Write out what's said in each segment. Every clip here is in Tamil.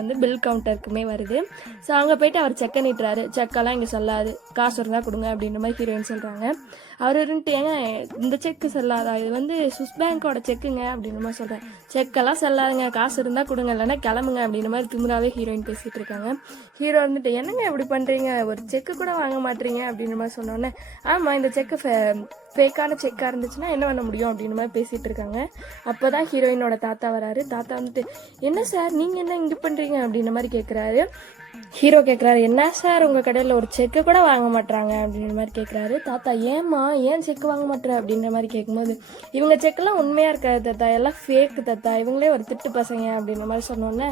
வந்து பில் கவுண்டருக்குமே வருது. ஸோ அங்கே போயிட்டு அவர் செக்கை நீட்டுறாரு. செக்கெல்லாம் இங்கே செல்லாது, காசு இருந்தால் கொடுங்க அப்படின்ற மாதிரி ஹீரோயின் சொல்கிறாங்க. அவர் இருந்துட்டு ஏங்க இந்த செக்கு செல்லாதா, இது வந்து சுவிஸ் பேங்கோட செக்குங்க அப்படின்ற மாதிரி சொல்கிறேன். செக்கெல்லாம் செல்லாதுங்க, காசு இருந்தால் கொடுங்க இல்லைன்னா கிளம்புங்க அப்படின்ற மாதிரி திமுறாவே ஹீரோயின் பேசிகிட்டு இருக்காங்க. ஹீரோ வந்துட்டு என்னங்க இப்படி பண்ணுறீங்க, ஒரு செக்கு கூட வாங்க மாட்டீங்க அப்படின்ற மாதிரி சொன்னோன்னே, ஆமாம் இந்த செக்கு ஃபேக்கான செக்காக இருந்துச்சுன்னா என்ன பண்ண முடியும் அப்படின்ற மாதிரி பேசிகிட்டு இருக்காங்க. அப்போ தான் ஹீரோயினோட தாத்தா வராரு. தாத்தா வந்துட்டு என்ன சார் நீங்கள் என்ன இங்கே பண்ணுறீங்க அப்படின்ற மாதிரி கேட்குறாரு. ஹீரோ கேட்குறாரு, என்ன சார் உங்கள் கடையில் ஒரு செக்கு கூட வாங்க மாட்டுறாங்க அப்படின்ற மாதிரி கேட்குறாரு. தாத்தா ஏம்மா ஏன் செக்கு வாங்க மாட்டேற அப்படின்ற மாதிரி கேட்கும்போது, இவங்க செக்கெல்லாம் உண்மையாக இருக்காது தாத்தா, எல்லாம் ஃபேக்கு தாத்தா, இவங்களே ஒரு திட்டு பசங்க அப்படின்ற மாதிரி சொன்னோன்னே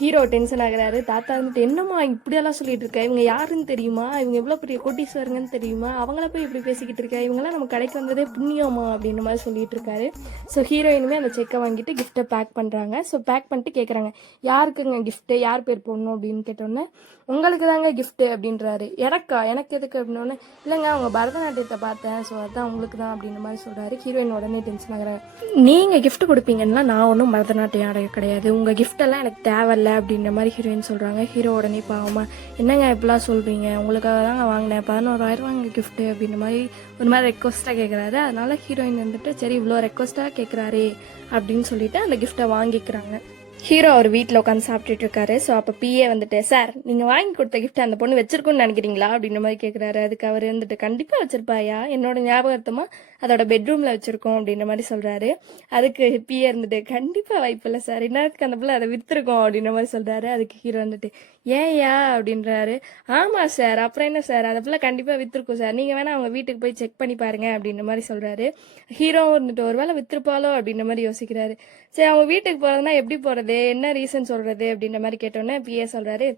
ஹீரோ டென்ஷன் ஆகுறாரு. தாத்தா வந்துட்டு என்னம்மா இப்படியெல்லாம் சொல்லிட்டு இருக்க, இவங்க யாருன்னு தெரியுமா, இவங்க எவ்வளோ பெரிய கோட்டீஸ்வரங்கன்னு தெரியுமா, அவங்கள போய் இப்படி பேசிக்கிட்டு இருக்க, இவங்களாம் நம்ம கடைக்கு வந்ததே புண்ணியமா அப்படின்ற மாதிரி சொல்லிட்டு இருக்காரு. ஸோ ஹீரோயினுமே அந்த செக்கை வாங்கிட்டு கிஃப்ட்டை பேக் பண்ணுறாங்க. ஸோ பேக் பண்ணிட்டு கேட்குறாங்க, யாருக்குங்க கிஃப்ட்டு, யார் பேர் போடணும் அப்படின்னு கேட்டோன்னே, உங்களுக்கு தாங்க கிஃப்ட்டு அப்படின்றாரு. எனக்கு எதுக்கு அப்படின்னோடனே, இல்லைங்க அவங்க பரதநாட்டியத்தை பார்த்தேன், ஸோ அதுதான் உங்களுக்கு தான் அப்படின்ற மாதிரி சொல்கிறாரு. ஹீரோயின் உடனே டென்ஷன் ஆகிறாரு. நீங்கள் கிஃப்ட் கொடுப்பீங்கன்னா நான் ஒன்றும் பரதநாட்டியம் ஆட கிடையாது, உங்கள் கிஃப்டெல்லாம் எனக்கு தேவையில்ல அப்படின்ற மாதிரி ஹீரோயின் சொல்கிறாங்க. ஹீரோ உடனே பாவமா, என்னங்க இப்படிலாம் சொல்கிறீங்க, உங்களுக்காக தாங்க வாங்கினேன், 11,000 கிஃப்ட்டு அப்படின்ற மாதிரி ஒரு மாதிரி ரெக்வஸ்ட்டாக கேட்குறாரு. அதனால ஹீரோயின் வந்துட்டு சரி இவ்வளோ ரெக்வஸ்ட்டாக கேட்குறாரே அப்படின்னு சொல்லிட்டு அந்த கிஃப்ட்டை வாங்கிக்கிறாங்க. ஹீரோ அவர் வீட்டில் உட்காந்து சாப்பிட்டுட்டு இருக்காரு. ஸோ அப்போ பிஏ வந்துட்டு, சார் நீங்கள் வாங்கி கொடுத்த கிஃப்ட் அந்த பொண்ணு வச்சிருக்குன்னு நினைக்கிறீங்களா அப்படின்ற மாதிரி கேட்குறாரு. அதுக்கு அவர் வந்துட்டு, கண்டிப்பாக வச்சிருப்பாயா, என்னோட ஞாபகத்தமாக அதோட பெட்ரூமில் வச்சுருக்கோம் அப்படின்ற மாதிரி சொல்கிறாரு. அதுக்கு பிஏ இருந்துட்டு, கண்டிப்பாக வாய்ப்பில்லை சார், இன்னத்துக்கு அந்த பிள்ளை அதை விற்றுருக்கோம் அப்படின்ற மாதிரி சொல்கிறாரு. அதுக்கு ஹீரோ வந்துட்டு, ஏயா அப்படின்றாரு. ஆமாம் சார், அப்புறம் என்ன சார், அந்த பிள்ளை கண்டிப்பாக விற்றுருக்கும் சார், நீங்கள் வேணால் அவங்க வீட்டுக்கு போய் செக் பண்ணி பாருங்க அப்படின்ற மாதிரி சொல்கிறாரு. ஹீரோ வந்துட்டு ஒரு வேளை விற்றுருப்பாலோ அப்படின்ற மாதிரி யோசிக்கிறாரு. சரி அவங்க வீட்டுக்கு போகிறதுனா எப்படி போகிறது, என்ன ரீசன் சொல்கிறது அப்படின்ற மாதிரி கேட்டோன்னே பிஏ சொல்கிறாரு,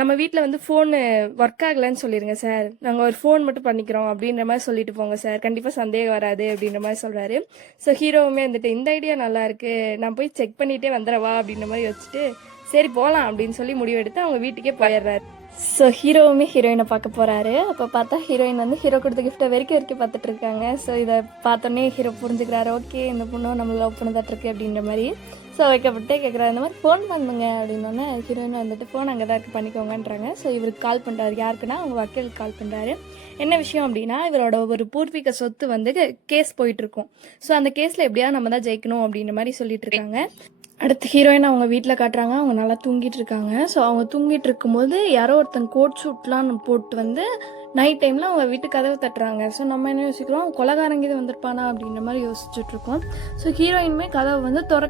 நம்ம வீட்டில் வந்து ஃபோனு ஒர்க் ஆகலைன்னு சொல்லிடுங்க சார், நாங்கள் ஒரு ஃபோன் மட்டும் பண்ணிக்கிறோம் அப்படின்ற மாதிரி சொல்லிட்டு போங்க சார், கண்டிப்பாக சந்தேகம் வராது அப்படின்ற மாதிரி சொல்கிறாரு. ஸோ ஹீரோவுமே வந்துட்டு இந்த ஐடியா நல்லா இருக்கு, நான் போய் செக் பண்ணிகிட்டே வந்துடவா அப்படின்ற மாதிரி வச்சுட்டு சரி போகலாம் அப்படின்னு சொல்லி முடிவெடுத்து அவங்க வீட்டுக்கே போயிடுறாரு. ஸோ ஹீரோவுமே ஹீரோயினை பார்க்க போகிறாரு. அப்போ பார்த்தா ஹீரோயின் வந்து ஹீரோ கொடுத்த கிஃப்ட்டை வரைக்கும் பார்த்துட்டு இருக்காங்க. ஸோ இதை பார்த்தோன்னே ஹீரோ புரிஞ்சுக்கிறாரு, ஓகே இந்த பொண்ணும் நம்ம லவ் பண்ணதாட்டிருக்கு அப்படின்ற மாதிரி. ஸோ வைக்கப்பட்டே கேட்குறாரு, இந்த மாதிரி ஃபோன் பண்ணுங்க அப்படின்னோடனே ஹீரோயின் வந்துட்டு ஃபோன் அங்கே தான் இருக்குது பண்ணிக்கோங்கன்றாங்க. ஸோ இவருக்கு கால் பண்ணுறாரு. யாருக்குன்னா அவங்க வக்கீலுக்கு கால் பண்ணுறாரு. என்ன விஷயம் அப்படின்னா, இவரோட ஒரு பூர்வீக சொத்து வந்து கேஸ் போயிட்டுருக்கும். ஸோ அந்த கேஸில் எப்படியாவது நம்ம தான் ஜெயிக்கணும் அப்படின்ற மாதிரி சொல்லிட்டு இருக்காங்க. அடுத்து ஹீரோயின் அவங்க வீட்டில் காட்டுறாங்க. அவங்க நல்லா தூங்கிட்டு இருக்காங்க. ஸோ அவங்க தூங்கிட்டு இருக்கும்போது யாரோ ஒருத்தன் கோட் ஷூட்லாம் போட்டு வந்து நைட் டைமில் அவங்க வீட்டு கதவை தட்டுறாங்க. ஸோ நம்ம என்ன யோசிக்கிறோம், கொலகாரங்க இது வந்திருப்பானா அப்படின்ற மாதிரி யோசிச்சுட்ருக்கோம். ஸோ ஹீரோயினுமே கதவை வந்து திறக்கிறாங்க.